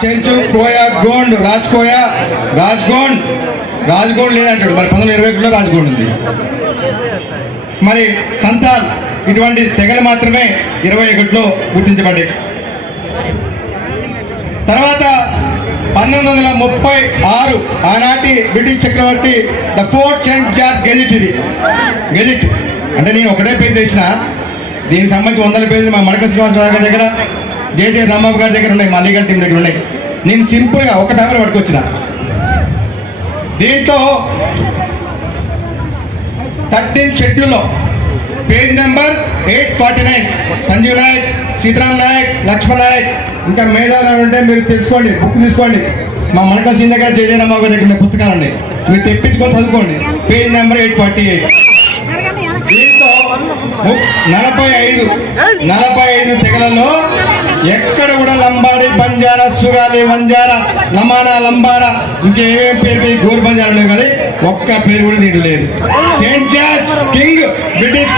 చెంచు కోయా గోండ్ రాజ్గోండ్ లేదంటాడు. మరి 1921లో రాజ్గోండ్ ఉంది. మరి సంతాల్ ఇటువంటి తెగలు మాత్రమే 21లో గుర్తించబడ్డాయి. తర్వాత 1936 ఆనాటి బ్రిటిష్ చక్రవర్తి the fourth saint George gazette. ఇది గెజిట్ అంటే నేను ఒకటే పేరు తెచ్చిన, దీనికి సంబంధించి 100 పేజీలు మా మడక శ్రీనివాసరావు గారి దగ్గర, జేజే రాంబాబు గారి దగ్గర ఉన్నాయి, మా లీగల్ టీం దగ్గర ఉన్నాయి. నేను సింపుల్గా ఒక పేపర్ పట్టుకొచ్చిన. దీంట్లో 13 షెడ్యూల్లో పేజ్ నెంబర్ 849 సంజీవ్ నాయక్, సీతారాం నాయక్, లక్ష్మణ్ నాయక్, ఇంకా మేధావులు ఉంటే మీరు తెలుసుకోండి, బుక్ తీసుకోండి. మా మడక సింగ్ దగ్గర, జేజే రాంబాబు గారి దగ్గర పుస్తకాలండి, మీరు తెప్పించుకొని చదువుకోండి. Page number 848. దీంతో 45 తెగలలో ఎక్కడ కూడా లంబాడి, బంజారా, సుగాలి, వంజారా, లమానా, లంబారా, ఇంకేమేం పేరు గోరు బంజారా లేవు కదా, ఒక్క పేరు కూడా దీంట్లో లేదు. Saint George king British